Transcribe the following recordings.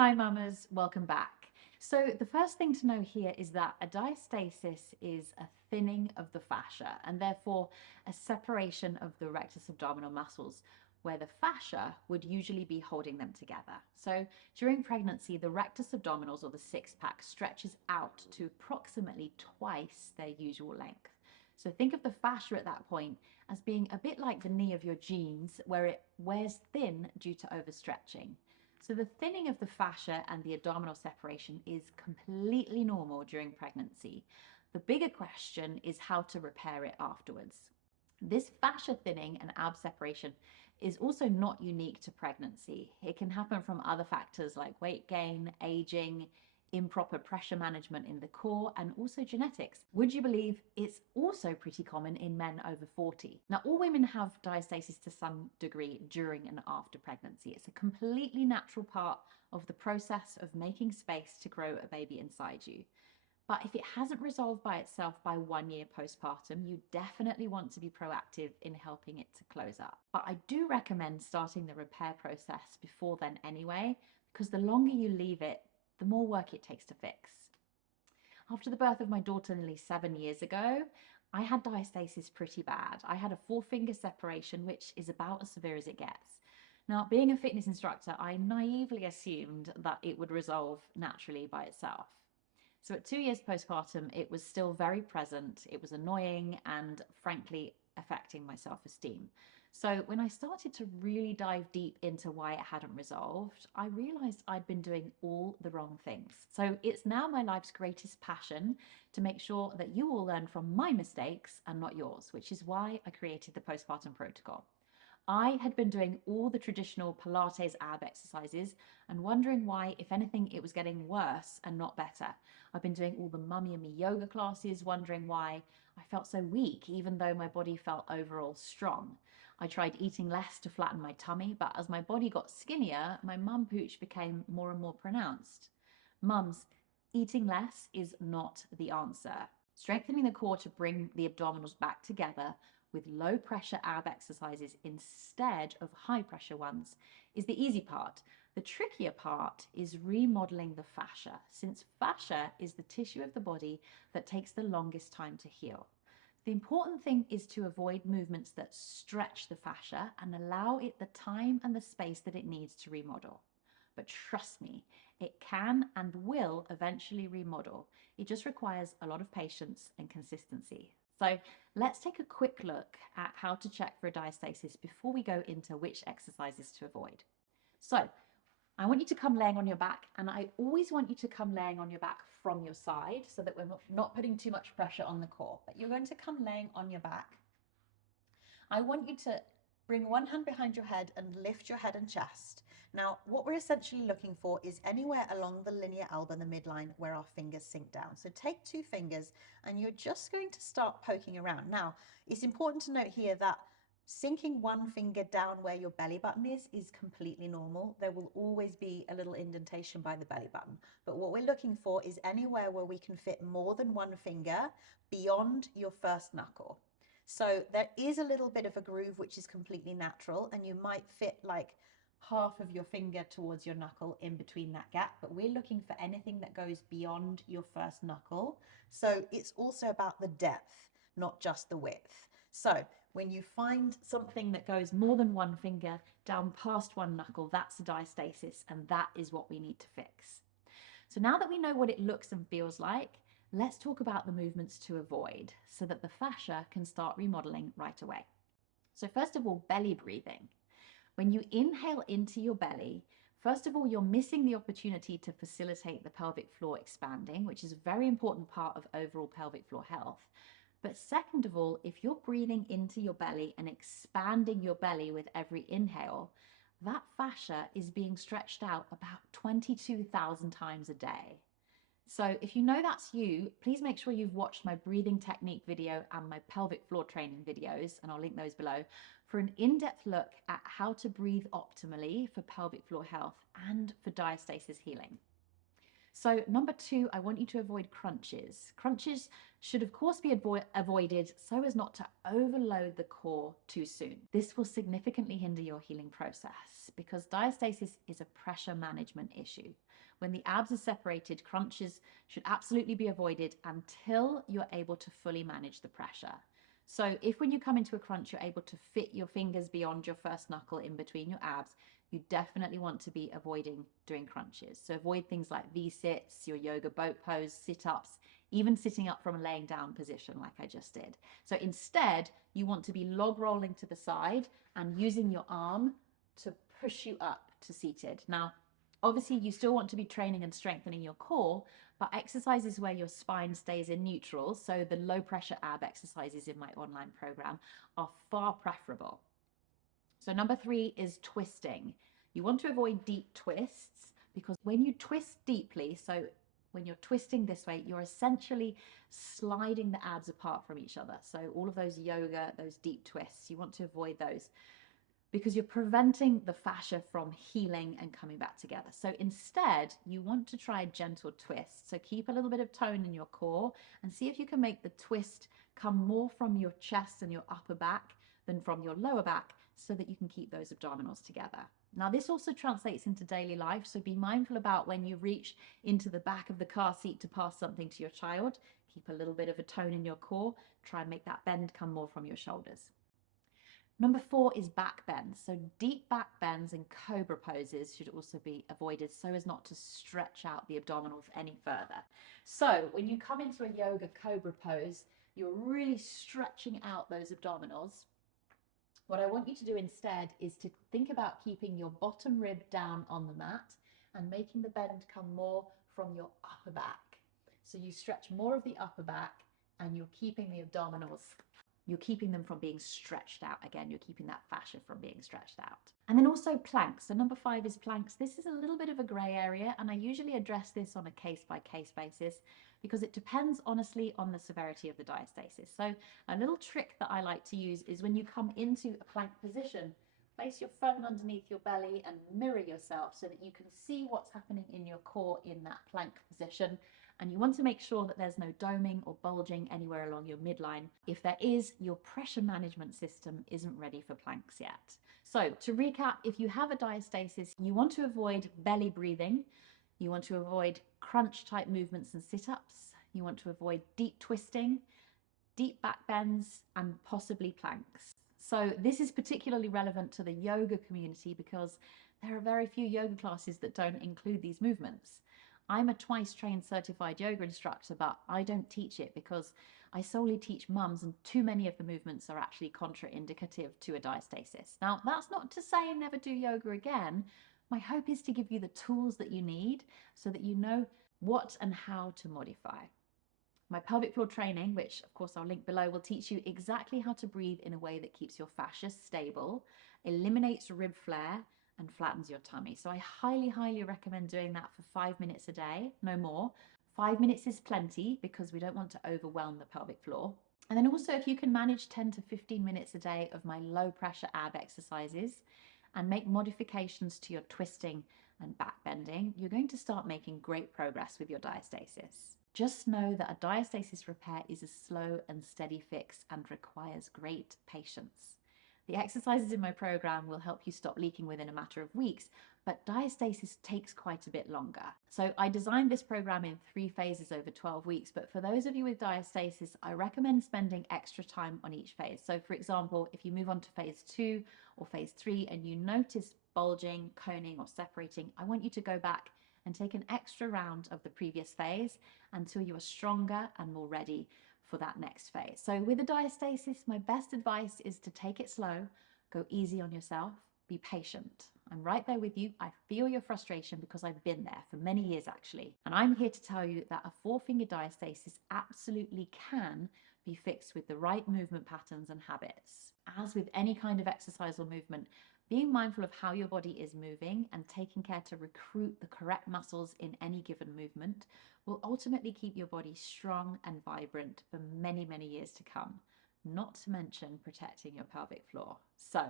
Hi mamas, welcome back. So the first thing to know here is that a diastasis is a thinning of the fascia and therefore a separation of the rectus abdominal muscles where the fascia would usually be holding them together. So during pregnancy, the rectus abdominals or the six pack stretches out to approximately twice their usual length. So think of the fascia at that point as being a bit like the knee of your jeans where it wears thin due to overstretching. So the thinning of the fascia and the abdominal separation is completely normal during pregnancy. The bigger question is how to repair it afterwards. This fascia thinning and ab separation is also not unique to pregnancy. It can happen from other factors like weight gain, aging, improper pressure management in the core, and also genetics. Would you believe it's also pretty common in men over 40? Now, all women have diastasis to some degree during and after pregnancy. It's a completely natural part of the process of making space to grow a baby inside you. But if it hasn't resolved by itself by 1 year postpartum, you definitely want to be proactive in helping it to close up. But I do recommend starting the repair process before then anyway, because the longer you leave it, the more work it takes to fix. After the birth of my daughter nearly 7 years ago, I had diastasis pretty bad. I had a 4-finger separation, which is about as severe as it gets. Now, being a fitness instructor, I naively assumed that it would resolve naturally by itself. So at 2 years postpartum, it was still very present. It was annoying and frankly affecting my self-esteem. So when I started to really dive deep into why it hadn't resolved, I realized I'd been doing all the wrong things. So it's now my life's greatest passion to make sure that you all learn from my mistakes and not yours, which is why I created the postpartum protocol. I had been doing all the traditional Pilates ab exercises and wondering why, if anything, it was getting worse and not better. I've been doing all the mummy and me yoga classes, wondering why I felt so weak, even though my body felt overall strong. I tried eating less to flatten my tummy, but as my body got skinnier, my mum pooch became more and more pronounced. Mums, eating less is not the answer. Strengthening the core to bring the abdominals back together with low pressure ab exercises instead of high pressure ones is the easy part. The trickier part is remodeling the fascia, since fascia is the tissue of the body that takes the longest time to heal. The important thing is to avoid movements that stretch the fascia and allow it the time and the space that it needs to remodel. But trust me, it can and will eventually remodel. It just requires a lot of patience and consistency. So let's take a quick look at how to check for a diastasis before we go into which exercises to avoid. So I want you to come laying on your back, and I always want you to come laying on your back from your side so that we're not putting too much pressure on the core. But you're going to come laying on your back. I want you to bring one hand behind your head and lift your head and chest. Now, what we're essentially looking for is anywhere along the linear elbow, the midline, where our fingers sink down. So take 2 fingers and you're just going to start poking around. Now, it's important to note here that sinking one finger down where your belly button is completely normal. There will always be a little indentation by the belly button. But what we're looking for is anywhere where we can fit more than 1 finger beyond your first knuckle. So there is a little bit of a groove which is completely natural, and you might fit like half of your finger towards your knuckle in between that gap, but we're looking for anything that goes beyond your first knuckle. So it's also about the depth, not just the width. So when you find something that goes more than 1 finger down past 1 knuckle, that's a diastasis, and that is what we need to fix. So now that we know what it looks and feels like, let's talk about the movements to avoid so that the fascia can start remodeling right away. So first of all, belly breathing. When you inhale into your belly, first of all, you're missing the opportunity to facilitate the pelvic floor expanding, which is a very important part of overall pelvic floor health. But second of all, if you're breathing into your belly and expanding your belly with every inhale, that fascia is being stretched out about 22,000 times a day. So if you know that's you, please make sure you've watched my breathing technique video and my pelvic floor training videos, and I'll link those below, for an in-depth look at how to breathe optimally for pelvic floor health and for diastasis healing. So number 2, I want you to avoid crunches. Crunches should of course be avoided so as not to overload the core too soon. This will significantly hinder your healing process because diastasis is a pressure management issue. When the abs are separated, crunches should absolutely be avoided until you're able to fully manage the pressure. So if when you come into a crunch, you're able to fit your fingers beyond your first knuckle in between your abs, you definitely want to be avoiding doing crunches. So avoid things like V-sits, your yoga boat pose, sit-ups, even sitting up from a laying down position like I just did. So instead, you want to be log rolling to the side and using your arm to push you up to seated. Now, obviously you still want to be training and strengthening your core, but exercises where your spine stays in neutral, so the low pressure ab exercises in my online program, are far preferable. So number 3 is twisting. You want to avoid deep twists because when you twist deeply, so when you're twisting this way, you're essentially sliding the abs apart from each other. So all of those yoga, those deep twists, you want to avoid those because you're preventing the fascia from healing and coming back together. So instead, you want to try a gentle twist. So keep a little bit of tone in your core and see if you can make the twist come more from your chest and your upper back than from your lower back so that you can keep those abdominals together. Now, this also translates into daily life, so be mindful about when you reach into the back of the car seat to pass something to your child. Keep a little bit of a tone in your core. Try and make that bend come more from your shoulders. Number 4 is back bends. So deep back bends and cobra poses should also be avoided so as not to stretch out the abdominals any further. So when you come into a yoga cobra pose, you're really stretching out those abdominals. What I want you to do instead is to think about keeping your bottom rib down on the mat and making the bend come more from your upper back. So you stretch more of the upper back and you're keeping the abdominals, you're keeping them from being stretched out. Again, you're keeping that fascia from being stretched out. And then also planks. So number 5 is planks. This is a little bit of a gray area, and I usually address this on a case-by-case basis because it depends honestly on the severity of the diastasis. So a little trick that I like to use is when you come into a plank position, place your phone underneath your belly and mirror yourself so that you can see what's happening in your core in that plank position. And you want to make sure that there's no doming or bulging anywhere along your midline. If there is, your pressure management system isn't ready for planks yet. So to recap, if you have a diastasis, you want to avoid belly breathing. You want to avoid crunch type movements and sit-ups. You want to avoid deep twisting, deep back bends, and possibly planks. So this is particularly relevant to the yoga community because there are very few yoga classes that don't include these movements. I'm a twice trained certified yoga instructor, but I don't teach it because I solely teach mums and too many of the movements are actually contraindicative to a diastasis. Now, that's not to say never do yoga again. My hope is to give you the tools that you need so that you know what and how to modify. My pelvic floor training, which of course I'll link below, will teach you exactly how to breathe in a way that keeps your fascia stable, eliminates rib flare, and flattens your tummy. So I highly, highly recommend doing that for 5 minutes a day, no more. 5 minutes is plenty because we don't want to overwhelm the pelvic floor. And then also if you can manage 10 to 15 minutes a day of my low pressure ab exercises and make modifications to your twisting and back bending, you're going to start making great progress with your diastasis. Just know that a diastasis repair is a slow and steady fix and requires great patience. The exercises in my program will help you stop leaking within a matter of weeks, but diastasis takes quite a bit longer. So I designed this program in 3 phases over 12 weeks, but for those of you with diastasis, I recommend spending extra time on each phase. So for example, if you move on to phase 2 or phase 3 and you notice bulging, coning, or separating, I want you to go back and take an extra round of the previous phase until you are stronger and more ready for that next phase. So with a diastasis, my best advice is to take it slow, go easy on yourself, be patient. I'm right there with you. I feel your frustration because I've been there for many years actually. And I'm here to tell you that a 4-finger diastasis absolutely can be fixed with the right movement patterns and habits. As with any kind of exercise or movement, being mindful of how your body is moving and taking care to recruit the correct muscles in any given movement will ultimately keep your body strong and vibrant for many, many years to come, not to mention protecting your pelvic floor. So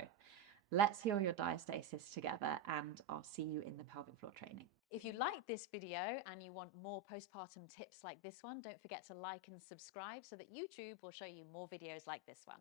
let's heal your diastasis together, and I'll see you in the pelvic floor training. If you like this video and you want more postpartum tips like this one, don't forget to like and subscribe so that YouTube will show you more videos like this one.